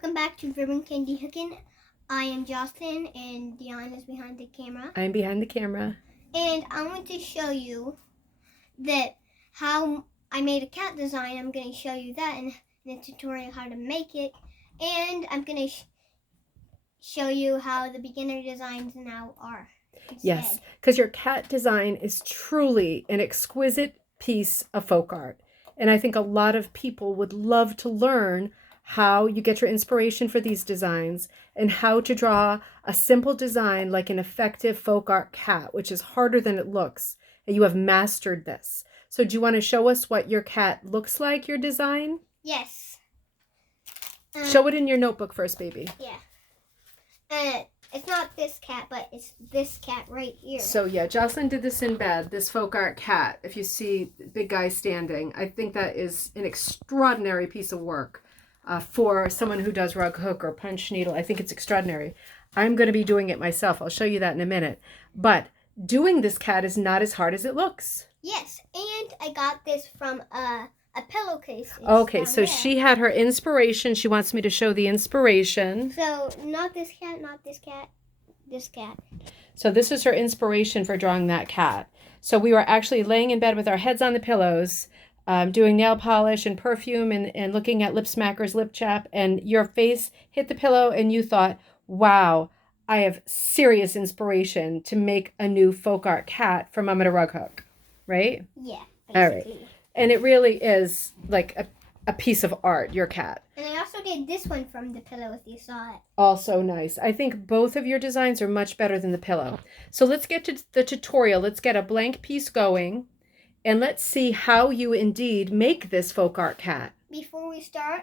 Welcome back to Ribbon Candy Hooking. I am Jocelyn and Dion is behind the camera. I'm behind the camera. And I want to show you that how I made a cat design. I'm going to show you that in the tutorial how to make it. And I'm going to show you how the beginner designs now are. Instead. Yes, because your cat design is truly an exquisite piece of folk art. And I think a lot of people would love to learn how you get your inspiration for these designs and how to draw a simple design like an effective folk art cat, which is harder than it looks. And you have mastered this. So do you want to show us what your cat looks like, your design? Yes. Show it in your notebook first, baby. Yeah. It's not this cat, but it's this cat right here. So yeah, Jocelyn did this in bed, this folk art cat. If you see the big guy standing, I think that is an extraordinary piece of work for someone who does rug hook or punch needle. I think it's extraordinary. I'm going to be doing it myself. I'll show you that in a minute. But doing this cat is not as hard as it looks. Yes, and I got this from a pillowcase. Okay, so she had her inspiration. She wants me to show the inspiration. So not this cat, not this cat, this cat. So this is her inspiration for drawing that cat. So we were actually laying in bed with our heads on the pillows, doing nail polish and perfume and looking at Lip Smacker's Lip Chap, and your face hit the pillow and you thought, wow, I have serious inspiration to make a new folk art cat for Mama to Rug Hook, right? Yeah, basically. All right. And it really is like a piece of art, your cat. And I also did this one from the pillow if you saw it. Also nice. I think both of your designs are much better than the pillow. So let's get to the tutorial. Let's get a blank piece going. And let's see how you indeed make this folk art cat. Before we start,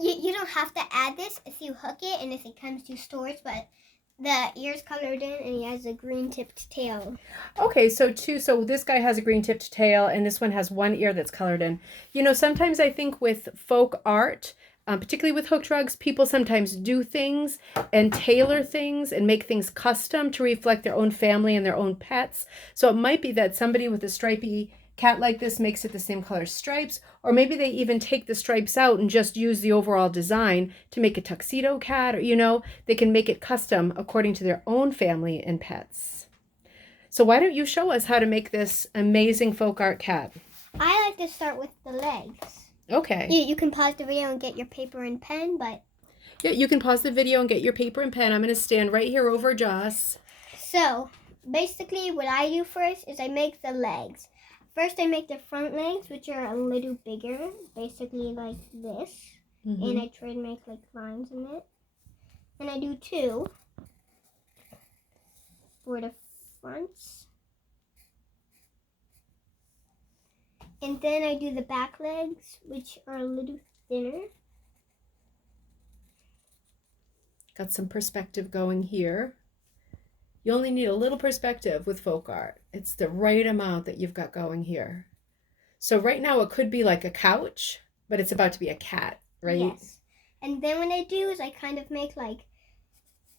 you don't have to add this if you hook it and if it comes to storage, but the ear's colored in and he has a green tipped tail. Okay, so this guy has a green tipped tail and this one has one ear that's colored in. You know, sometimes I think with folk art, particularly with hooked rugs, people sometimes do things and tailor things and make things custom to reflect their own family and their own pets. So it might be that somebody with a stripy cat like this makes it the same color stripes, or maybe they even take the stripes out and just use the overall design to make a tuxedo cat, or, you know, they can make it custom according to their own family and pets. So why don't you show us how to make this amazing folk art cat? I like to start with the legs. Okay. You can pause the video and get your paper and pen, but... Yeah, you can pause the video and get your paper and pen. I'm going to stand right here over Joss. So, basically what I do first is I make the legs. First, I make the front legs, which are a little bigger, basically like this. Mm-hmm. And I try to make like lines in it. And I do two for the fronts. And then I do the back legs, which are a little thinner. Got some perspective going here. You only need a little perspective with folk art. It's the right amount that you've got going here. So right now it could be like a couch, but it's about to be a cat, right? Yes. And then what I do is I kind of make like,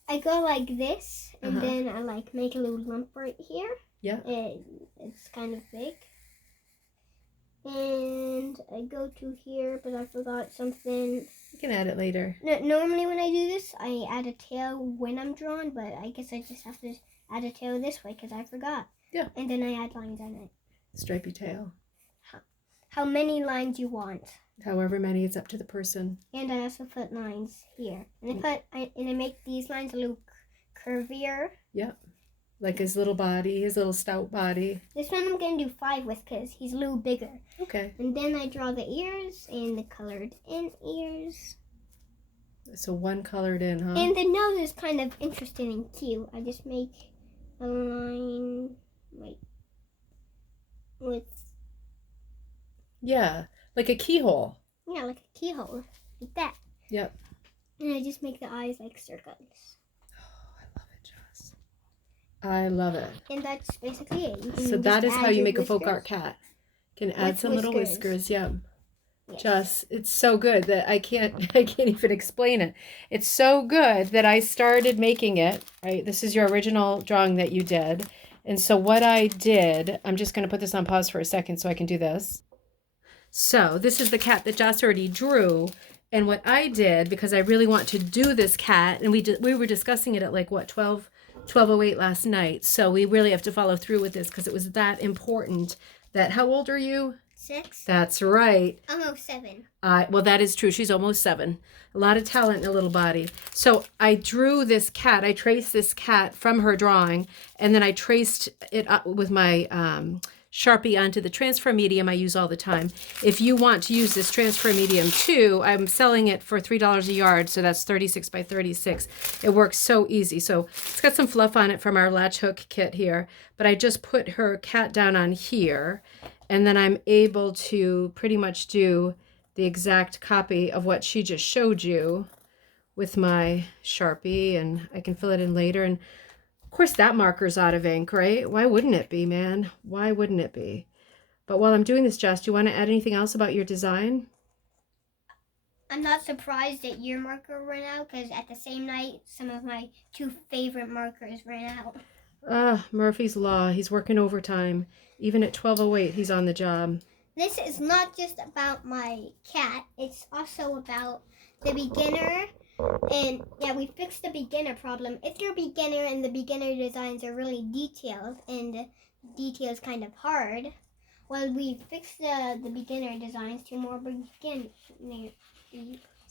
I go like this, and then I like make a little lump right here. Yeah. It's kind of big. And I go to here, but I forgot something. You can add it later. No, normally when I do this, I add a tail when I'm drawn, but I guess I just have to add a tail this way because I forgot. Yeah. And then I add lines on it. Stripy tail. How many lines you want. However many, it's up to the person. And I also put lines here. And I make these lines a little curvier. Yep. Like his little body, his little stout body. This one I'm going to do 5 with because he's a little bigger. Okay. And then I draw the ears and the colored in ears. So one colored in, huh? And the nose is kind of interesting and cute. I just make a line like with... Yeah, like a keyhole. Yeah, like a keyhole. Like that. Yep. And I just make the eyes like circles. I love it. And that's basically it. So that is how you make a folk art cat. You can add some little whiskers. Yeah. Yes. Just, it's so good that I can't even explain it. It's so good that I started making it, right? This is your original drawing that you did. And so what I did, I'm just going to put this on pause for a second so I can do this. So this is the cat that Joss already drew. And what I did, because I really want to do this cat, and we were discussing it at like, what, 12:08 last night. So we really have to follow through with this because it was that important that, how old are you? 6. That's right. Almost 7. Well, that is true. She's almost 7. A lot of talent in a little body. So I drew this cat. I traced this cat from her drawing, and then I traced it up with my Sharpie onto the transfer medium I use all the time. If you want to use this transfer medium too, I'm selling it for $3 a yard, so that's 36 by 36. It works so easy. So it's got some fluff on it from our latch hook kit here, but I just put her cat down on here, and then I'm able to pretty much do the exact copy of what she just showed you with my Sharpie, and I can fill it in later. And of course that marker's out of ink, right? Why wouldn't it be, man? Why wouldn't it be? But while I'm doing this, Jess, do you want to add anything else about your design? I'm not surprised that your marker ran out because at the same night, some of my 2 favorite markers ran out. Murphy's Law. He's working overtime. Even at 12:08, he's on the job. This is not just about my cat. It's also about the beginner. And yeah, we fixed the beginner problem. If you're a beginner and the beginner designs are really detailed and the details kind of hard, well, we fixed the beginner designs to more beginner.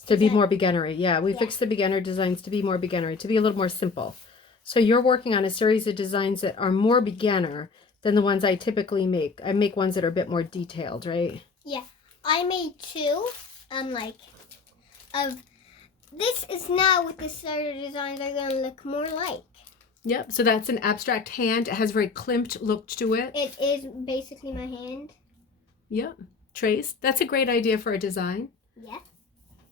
To be more beginnery. Yeah, we fixed the beginner designs to be more beginnery, to be a little more simple. So you're working on a series of designs that are more beginner than the ones I typically make. I make ones that are a bit more detailed, right? Yeah. I made 2, this is now what the starter designs are going to look more like. Yep, so that's an abstract hand. It has a very klimped look to it. It is basically my hand. Yep, traced. That's a great idea for a design. Yeah.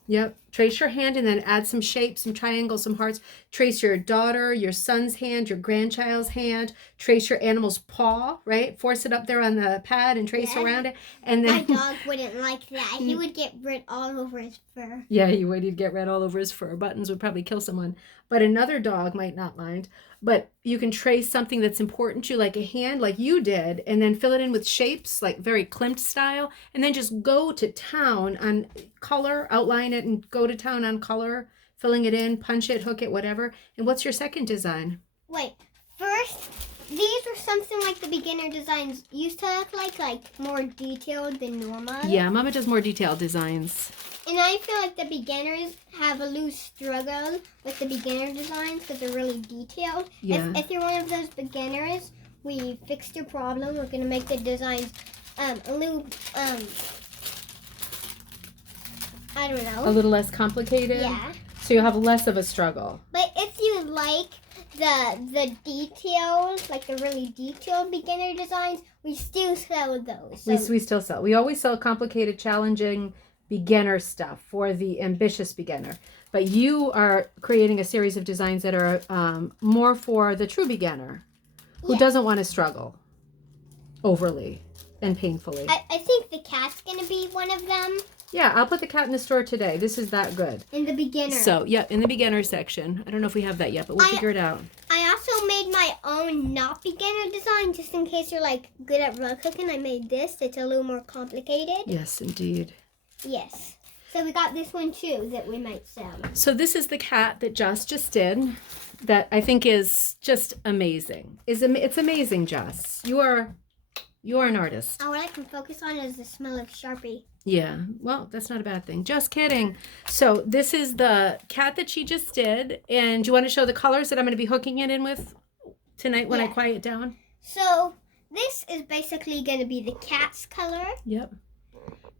Yep, trace your hand and then add some shapes, some triangles, some hearts. Trace your daughter, your son's hand, your grandchild's hand. Trace your animal's paw, right? Force it up there on the pad and trace around it. And then my dog wouldn't like that. He would get red all over his fur. Yeah, he would. He'd get red all over his fur. Buttons would probably kill someone. But another dog might not mind. But you can trace something that's important to you, like a hand, like you did, and then fill it in with shapes, like very Klimt style, and then just go to town on color, outline it, and go to town on color, filling it in, punch it, hook it, whatever. And what's your second design? Wait, first, these are something like the beginner designs used to look like more detailed than normal. Yeah, Mama does more detailed designs. And I feel like the beginners have a loose struggle with the beginner designs because they're really detailed. Yeah. If you're one of those beginners, we fixed your problem. We're going to make the designs a little, I don't know. A little less complicated? Yeah. So you'll have less of a struggle. But if you like the details, like the really detailed beginner designs, we still sell those. So. We still sell. We always sell complicated, challenging beginner stuff for the ambitious beginner. But you are creating a series of designs that are more for the true beginner who doesn't want to struggle overly and painfully. I think the cat's going to be one of them. Yeah, I'll put the cat in the store today. This is that good. In the beginner. So, yeah, in the beginner section. I don't know if we have that yet, but we'll figure it out. I also made my own not beginner design just in case you're like good at rug hooking. I made this. It's a little more complicated. Yes, indeed. Yes. So we got this one too that we might sell. So this is the cat that Joss just did that I think is just amazing. It's amazing, Joss. You are an artist. All I can focus on is the smell of Sharpie. Yeah, well, that's not a bad thing. Just kidding. So this is the cat that she just did. And do you want to show the colors that I'm going to be hooking it in with tonight when I quiet down? So this is basically going to be the cat's color. Yep.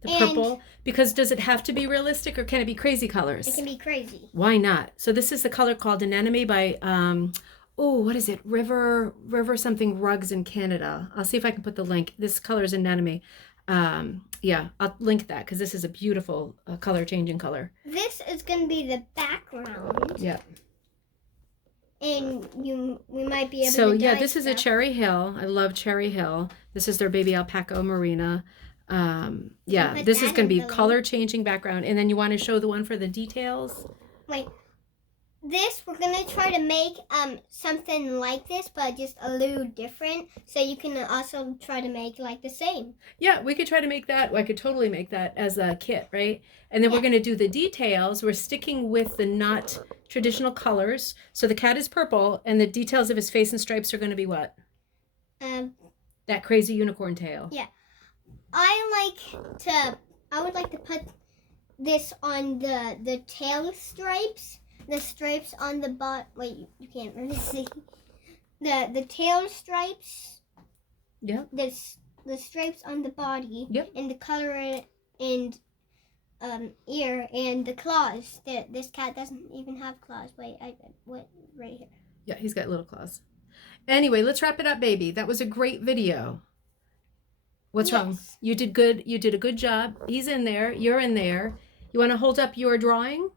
The purple. Because does it have to be realistic or can it be crazy colors? It can be crazy. Why not? So this is the color called Anemone by, what is it? River something rugs in Canada. I'll see if I can put the link. This color is Anemone. Yeah, I'll link that because this is a beautiful color changing color. This is going to be the background. Yeah. And we might be able to So yeah, this is a Cherry Hill. I love Cherry Hill. This is their baby alpaca merina. Yeah, this is going to be color changing background. And then you want to show the one for the details? Wait. this, we're gonna try to make something like this, but just a little different. So you can also try to make like the same. Yeah, we could try to make that. Well, I could totally make that as a kit, right? And then we're going to do the details. We're sticking with the not traditional colors. So the cat is purple, and the details of his face and stripes are going to be what? That crazy unicorn tail. Yeah. I would like to put this on the tail stripes. The stripes on the bot. Wait, you can't really see. The tail stripes. Yep. The stripes on the body. Yep. And the color and ear and the claws. This cat doesn't even have claws. Wait, what? Right here. Yeah, he's got little claws. Anyway, let's wrap it up, baby. That was a great video. What's wrong? You did good. You did a good job. He's in there. You're in there. You want to hold up your drawing?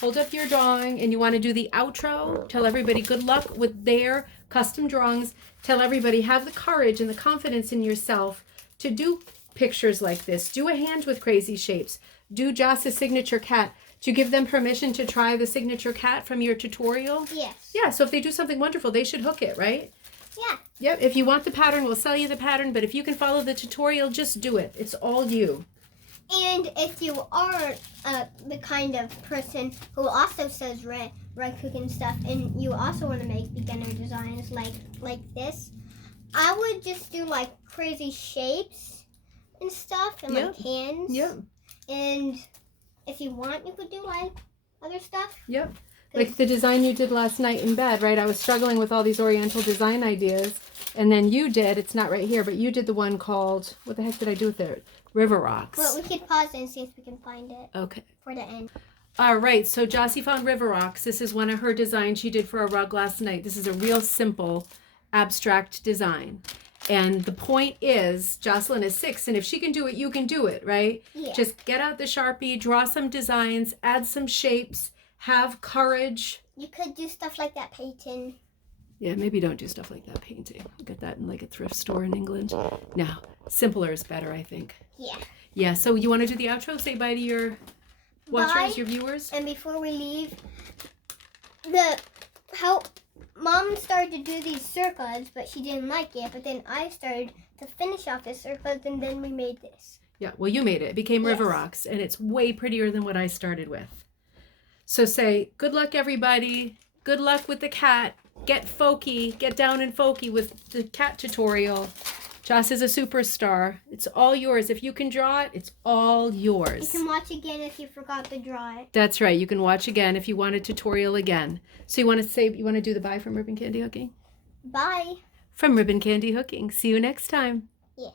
Hold up your drawing, and you want to do the outro. Tell everybody good luck with their custom drawings. Tell everybody have the courage and the confidence in yourself to do pictures like this. Do a hand with crazy shapes. Do Joss's signature cat. Do you give them permission to try the signature cat from your tutorial? Yes. Yeah, so if they do something wonderful, they should hook it, right? Yeah. Yep, if you want the pattern, we'll sell you the pattern, but if you can follow the tutorial, just do it. It's all you. And if you are the kind of person who also says red cooking stuff, and you also want to make beginner designs like this, I would just do like crazy shapes and stuff, and like hands. Yep. And if you want, you could do like other stuff. Yep. Like the design you did last night in bed, right? I was struggling with all these oriental design ideas, and then you did, it's not right here, but you did the one called, what the heck did I do with it? River Rocks. Well, we could pause it and see if we can find it. Okay. For the end. All right, so Jossie found River Rocks. This is one of her designs she did for a rug last night. This is a real simple, abstract design. And the point is, Jocelyn is 6, and if she can do it, you can do it, right? Yeah. Just get out the Sharpie, draw some designs, add some shapes, have courage. You could do stuff like that painting. Yeah, maybe don't do stuff like that painting. Get that in like a thrift store in England. No, simpler is better, I think. Yeah. Yeah, so you want to do the outro? Say bye to your watchers, Bye. your viewers? And before we leave, Mom started to do these circles, but she didn't like it. But then I started to finish off the circles, and then we made this. Yeah, well, you made it. It became River Yes. Rocks, and it's way prettier than what I started with. So say, good luck, everybody. Good luck with the cat. Get folky. Get down and folky with the cat tutorial. Joss is a superstar. It's all yours. If you can draw it, it's all yours. You can watch again if you forgot to draw it. That's right. You can watch again if you want a tutorial again. So you want to do the bye from Ribbon Candy Hooking? Bye. From Ribbon Candy Hooking. See you next time. Yeah.